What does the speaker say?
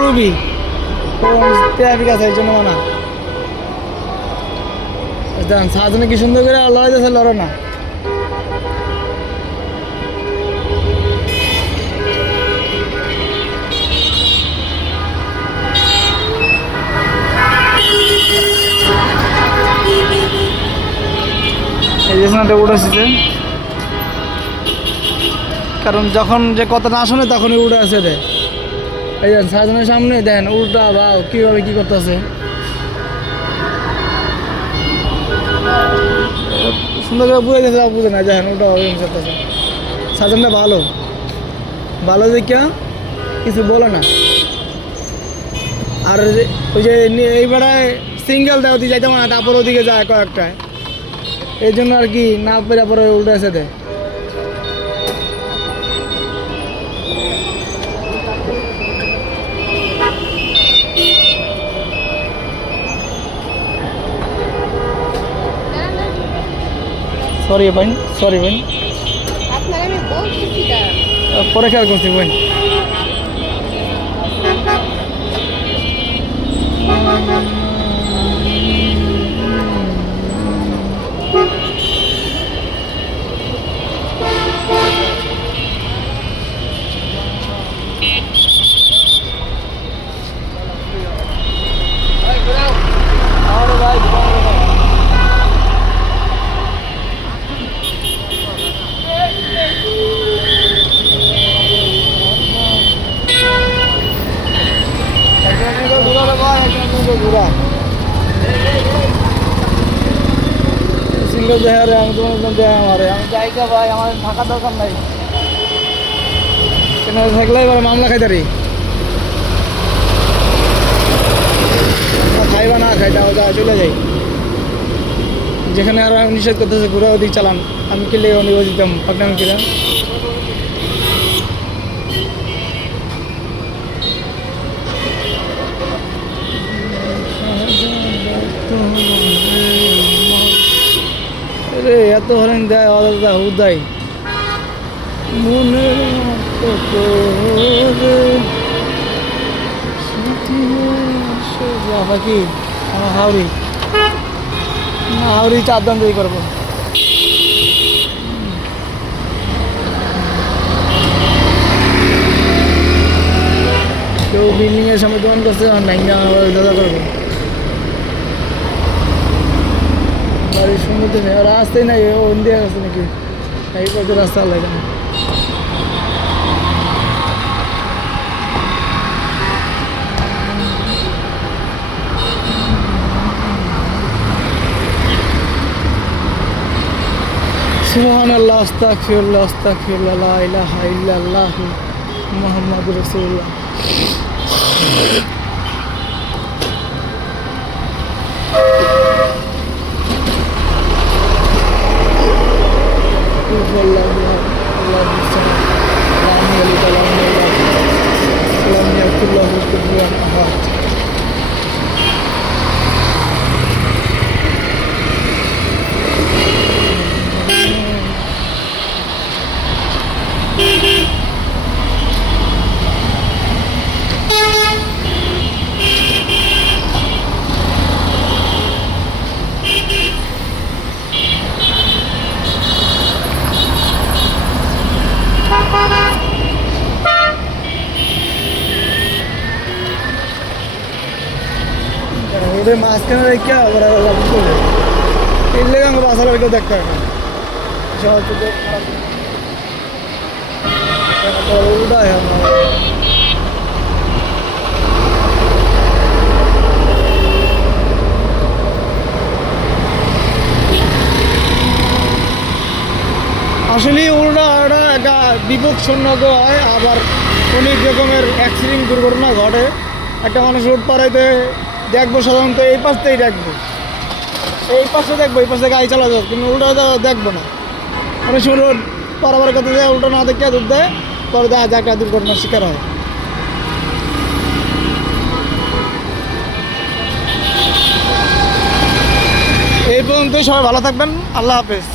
মুরুবি traffic আছে এই জন্য মানা। দেখেন সাজনে কি সুন্দর করে লড়াই যাচ্ছে, লড়ে না। এই যে উঠেছে, কারণ যখন যে কথা না শুনে তখনই উঠে আছে রে। এই যে সাজনের সামনে দেন উল্টা বা কিভাবে কি করতেছে, সুন্দর করে বুঝে দিয়েছে, বুঝে না দেখেন উল্টা করতেছে। সাজনটা ভালো ভালো দেখিয়া কিছু বলে না। আর ওই যে এই বেড়ায় সিঙ্গেল দেয় ওদিকে যাইতে না, তারপর ওদিকে যায় কয়েকটায়, এই জন্য আর কি না পেরে পরে উল্টে এসে দেয়। সরি ভাই, সরি ভাই, পরে খেয়াল করছি ভাই। সিঙ্গেল দেয় রে, আমি তোমার দেয় আমারে, আমি জায়গা ভাই, আমার থাকার দরকার নাই, কেন থাকলে এবার মামলা খাইতারি। খাইবা না খাইটা চলে যাই, যেখানে আরো নিষেধ করতেছে ঘুরে ওদিক চালান, আমি কিনলে নিয়ে দিতাম পাকনাম কিনা। রে এত হরেন দেয় আলাদা হুদাই মনে কি আমার হাওড়ি হাওড়ি 4 দাম দিয়ে করবো। কেউ বিল্ডিং এর সামনে দোকান করছে, আর নাইঙ্গা দাদা করবো বাড়ির সুন্দর নেই, রাস্তাই নাই, ও ইন্ডিয়া আছে নাকি এই পথে রাস্তা লাগে না। সুবহানাল্লাহ, আস্তাগফিরুল্লাহ, আস্তাগফিরুল্লাহ, লা ইলাহা ইল্লাল্লাহ, মুহাম্মাদুর রাসূলুল্লাহ। ওদের মাঝখানে রেখে আবার এর লেগে আমাকে বাসার কেউ দেখতে হয় না, উল্টায় আমার। আসলে উল্টা একটা বিপদ শূন্য হয়, আবার অনেক রকমের অ্যাক্সিডেন্ট দুর্ঘটনা ঘটে। একটা মানুষ রোড পাড়াইতে দেখবো সাধারণত এই পাশতেই দেখবো, এই পাশে দেখবো, এই পাশে গাড়ি চালা যাবে, কিন্তু উল্টা দেখবো না। অনেক সময় রোড পারাবার কথা দেয়, উল্টা না দেখে দুধ দেয়, পরে দেখা যায় একটা দুর্ঘটনার শিকার হয়। এই পর্যন্তই, সবাই ভালো থাকবেন, আল্লাহ হাফেজ।